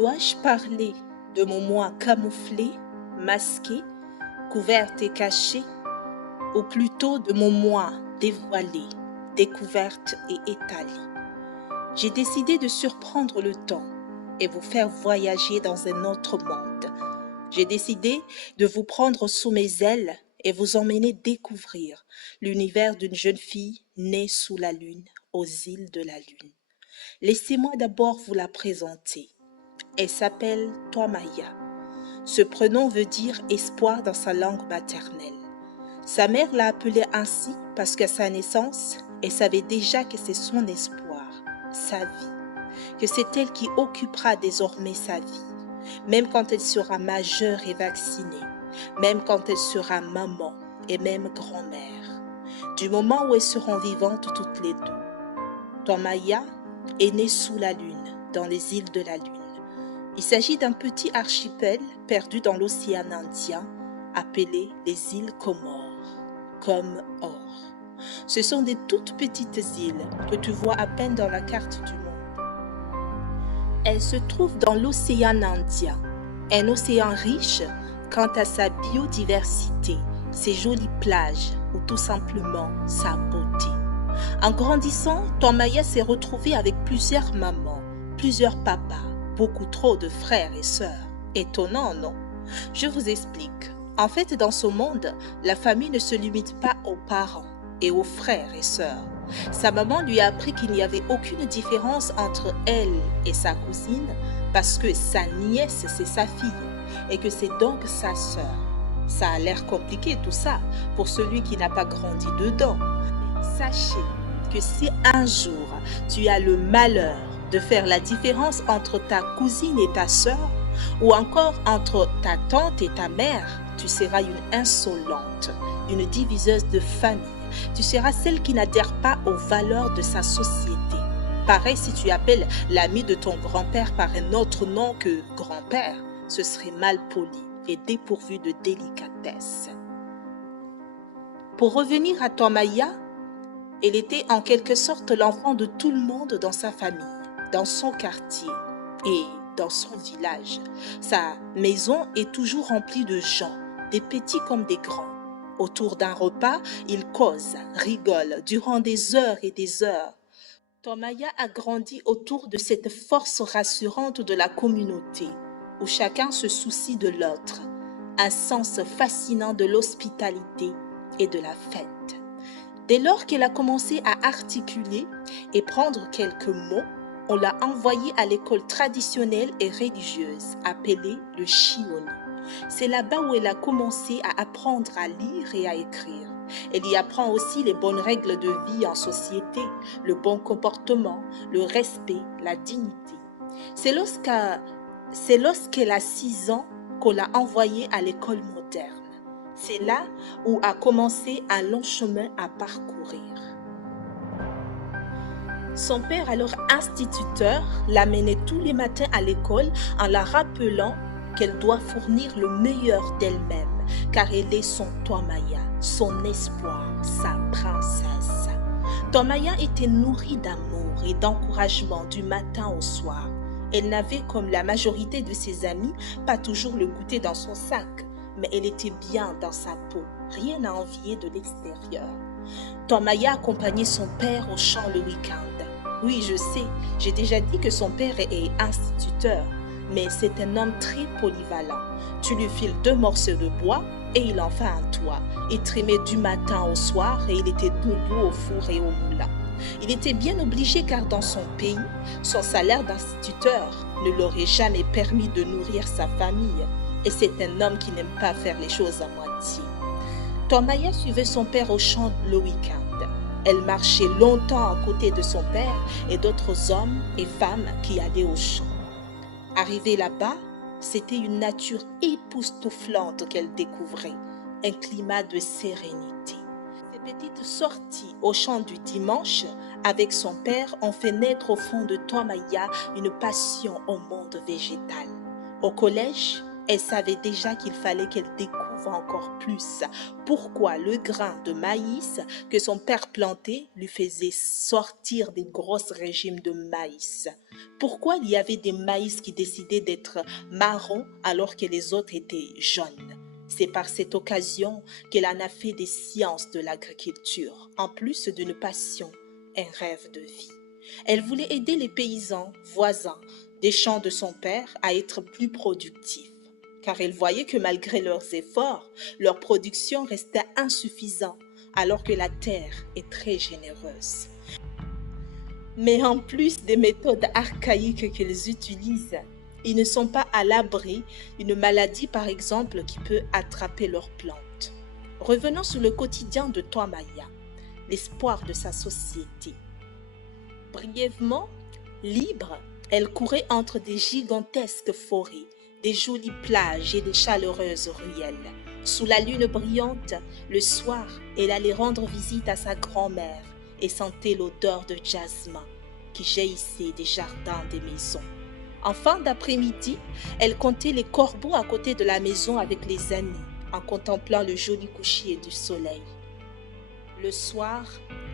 Dois-je parler de mon moi camouflé, masqué, couverte et cachée, ou plutôt de mon moi dévoilé, découverte et étalée? J'ai décidé de surprendre le temps et vous faire voyager dans un autre monde. J'ai décidé de vous prendre sous mes ailes et vous emmener découvrir l'univers d'une jeune fille née sous la lune, aux îles de la lune. Laissez-moi d'abord vous la présenter. Elle s'appelle Toamaya. Ce prénom veut dire espoir dans sa langue maternelle. Sa mère l'a appelée ainsi parce qu'à sa naissance, elle savait déjà que c'est son espoir, sa vie, que c'est elle qui occupera désormais sa vie, même quand elle sera majeure et vaccinée, même quand elle sera maman et même grand-mère, du moment où elles seront vivantes toutes les deux. Toamaya est née sous la lune, dans les îles de la lune. Il s'agit d'un petit archipel perdu dans l'océan Indien, appelé les îles Comores, comme or. Ce sont des toutes petites îles que tu vois à peine dans la carte du monde. Elles se trouvent dans l'océan Indien, un océan riche quant à sa biodiversité, ses jolies plages ou tout simplement sa beauté. En grandissant, Toamaya s'est retrouvée avec plusieurs mamans, plusieurs papas, beaucoup trop de frères et sœurs. Étonnant, non? Je vous explique. En fait, dans ce monde, la famille ne se limite pas aux parents et aux frères et sœurs. Sa maman lui a appris qu'il n'y avait aucune différence entre elle et sa cousine parce que sa nièce, c'est sa fille et que c'est donc sa sœur. Ça a l'air compliqué tout ça pour celui qui n'a pas grandi dedans. Mais sachez que si un jour tu as le malheur de faire la différence entre ta cousine et ta sœur, ou encore entre ta tante et ta mère, tu seras une insolente, une diviseuse de famille. Tu seras celle qui n'adhère pas aux valeurs de sa société. Pareil si tu appelles l'ami de ton grand-père par un autre nom que grand-père, ce serait mal poli et dépourvu de délicatesse. Pour revenir à Toamaya, elle était en quelque sorte l'enfant de tout le monde dans sa famille, dans son quartier et dans son village. Sa maison est toujours remplie de gens, des petits comme des grands. Autour d'un repas, ils causent, rigolent durant des heures et des heures. Toamaya a grandi autour de cette force rassurante de la communauté, où chacun se soucie de l'autre, un sens fascinant de l'hospitalité et de la fête. Dès lors qu'elle a commencé à articuler et prendre quelques mots, on l'a envoyée à l'école traditionnelle et religieuse appelée le Shioni. C'est là-bas où elle a commencé à apprendre à lire et à écrire. Elle y apprend aussi les bonnes règles de vie en société, le bon comportement, le respect, la dignité. C'est lorsqu'elle a 6 ans qu'on l'a envoyée à l'école moderne. C'est là où a commencé un long chemin à parcourir. Son père, alors instituteur, l'amenait tous les matins à l'école en la rappelant qu'elle doit fournir le meilleur d'elle-même, car elle est son Toamaya, son espoir, sa princesse. Toamaya était nourrie d'amour et d'encouragement du matin au soir. Elle n'avait, comme la majorité de ses amis, pas toujours le goûter dans son sac, mais elle était bien dans sa peau, rien à envier de l'extérieur. Toamaya accompagnait son père au champ le week-end. Oui, je sais, j'ai déjà dit que son père est instituteur, mais c'est un homme très polyvalent. Tu lui files 2 morceaux de bois et il en fait un toit. Il trimait du matin au soir et il était debout au four et au moulin. Il était bien obligé car dans son pays, son salaire d'instituteur ne l'aurait jamais permis de nourrir sa famille. Et c'est un homme qui n'aime pas faire les choses à moitié. Toamaya suivait son père au champ le week-end. Elle marchait longtemps à côté de son père et d'autres hommes et femmes qui allaient au champ. Arrivée là-bas, c'était une nature époustouflante qu'elle découvrait, un climat de sérénité. Ces petites sorties au champ du dimanche avec son père ont fait naître au fond de Toamaya une passion au monde végétal. Au collège, elle savait déjà qu'il fallait qu'elle découvre fois encore plus pourquoi le grain de maïs que son père plantait lui faisait sortir des gros régimes de maïs. Pourquoi il y avait des maïs qui décidaient d'être marrons alors que les autres étaient jaunes. C'est par cette occasion qu'elle en a fait des sciences de l'agriculture, en plus d'une passion, un rêve de vie. Elle voulait aider les paysans voisins des champs de son père à être plus productifs, car elle voyait que malgré leurs efforts, leur production restait insuffisante, alors que la terre est très généreuse. Mais en plus des méthodes archaïques qu'ils utilisent, ils ne sont pas à l'abri d'une maladie, par exemple, qui peut attraper leurs plantes. Revenons sur le quotidien de Toamaya, l'espoir de sa société. Brièvement, libre, elle courait entre des gigantesques forêts, des jolies plages et des chaleureuses ruelles. Sous la lune brillante, le soir, elle allait rendre visite à sa grand-mère et sentait l'odeur de jasmin qui jaillissait des jardins des maisons. En fin d'après-midi, elle comptait les corbeaux à côté de la maison avec les amis, en contemplant le joli coucher du soleil. Le soir,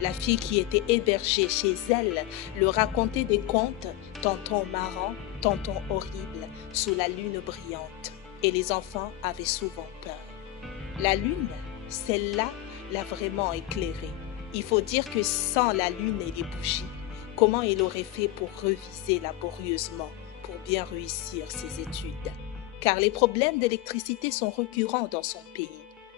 la fille qui était hébergée chez elle leur racontait des contes, tantôt marrants, tantôt horribles, sous la lune brillante, et les enfants avaient souvent peur. La lune, celle-là, l'a vraiment éclairée. Il faut dire que sans la lune et les bougies, comment elle aurait fait pour reviser laborieusement pour bien réussir ses études? Car les problèmes d'électricité sont récurrents dans son pays.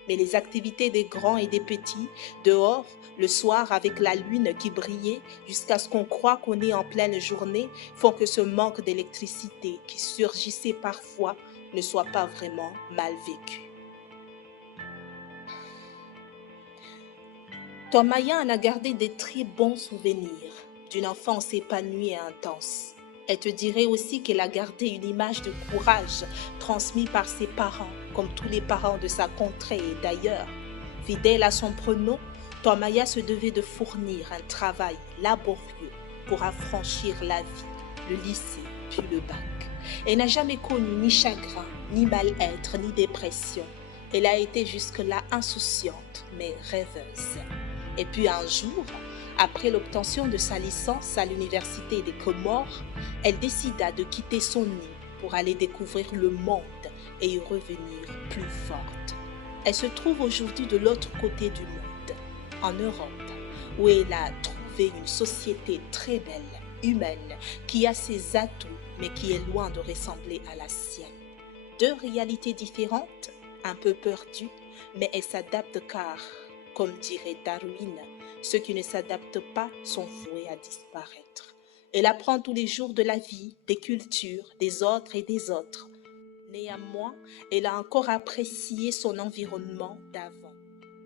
Mais les activités des grands et des petits, dehors, le soir avec la lune qui brillait jusqu'à ce qu'on croit qu'on est en pleine journée, font que ce manque d'électricité qui surgissait parfois ne soit pas vraiment mal vécu. Toamaya en a gardé des très bons souvenirs d'une enfance épanouie et intense. Elle te dirait aussi qu'elle a gardé une image de courage transmise par ses parents, comme tous les parents de sa contrée et d'ailleurs. Fidèle à son pronom, Toamaya se devait de fournir un travail laborieux pour affranchir la vie, le lycée, puis le bac. Elle n'a jamais connu ni chagrin, ni mal-être, ni dépression. Elle a été jusque-là insouciante, mais rêveuse. Et puis un jour, après l'obtention de sa licence à l'université des Comores, elle décida de quitter son nid pour aller découvrir le monde et y revenir plus forte. Elle se trouve aujourd'hui de l'autre côté du monde, en Europe, où elle a trouvé une société très belle, humaine, qui a ses atouts, mais qui est loin de ressembler à la sienne. Deux réalités différentes, un peu perdues, mais elles s'adaptent car, comme dirait Darwin, ceux qui ne s'adaptent pas sont voués à disparaître. Elle apprend tous les jours de la vie, des cultures, des autres et des autres. Néanmoins, elle a encore apprécié son environnement d'avant.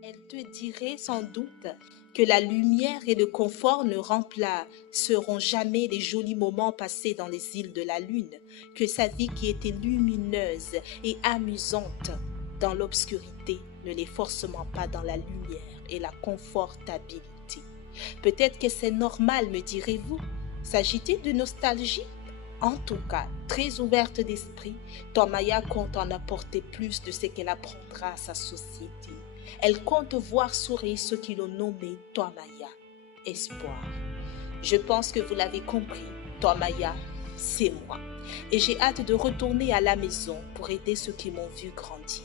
Elle te dirait sans doute que la lumière et le confort ne remplaceront jamais les jolis moments passés dans les îles de la Lune, que sa vie qui était lumineuse et amusante dans l'obscurité ne l'est forcément pas dans la lumière et la confortabilité. Peut-être que c'est normal, me direz-vous. S'agit-il de nostalgie? En tout cas, très ouverte d'esprit, Toamaya compte en apporter plus de ce qu'elle apprendra à sa société. Elle compte voir sourire ceux qui l'ont nommé Toamaya, espoir. Je pense que vous l'avez compris, Toamaya, c'est moi. Et j'ai hâte de retourner à la maison pour aider ceux qui m'ont vu grandir.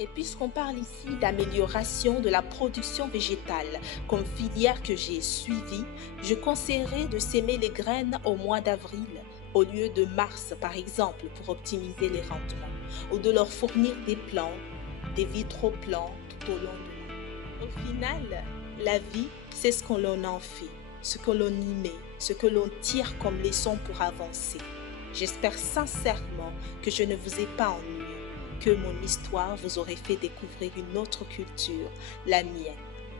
Et puisqu'on parle ici d'amélioration de la production végétale comme filière que j'ai suivie, je conseillerais de s'aimer les graines au mois d'avril au lieu de mars par exemple pour optimiser les rendements ou de leur fournir des plants, des vitroplants tout au long de l'année. Au final, la vie, c'est ce qu'on en fait, ce que l'on y met, ce que l'on tire comme leçon pour avancer. J'espère sincèrement que je ne vous ai pas ennuyé, que mon histoire vous aurait fait découvrir une autre culture, la mienne.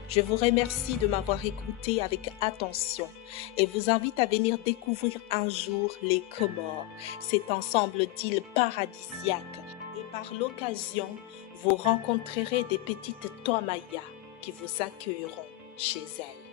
Je vous remercie de m'avoir écouté avec attention et vous invite à venir découvrir un jour les Comores, cet ensemble d'îles paradisiaques. Et par l'occasion, vous rencontrerez des petites Toamaya qui vous accueilleront chez elles.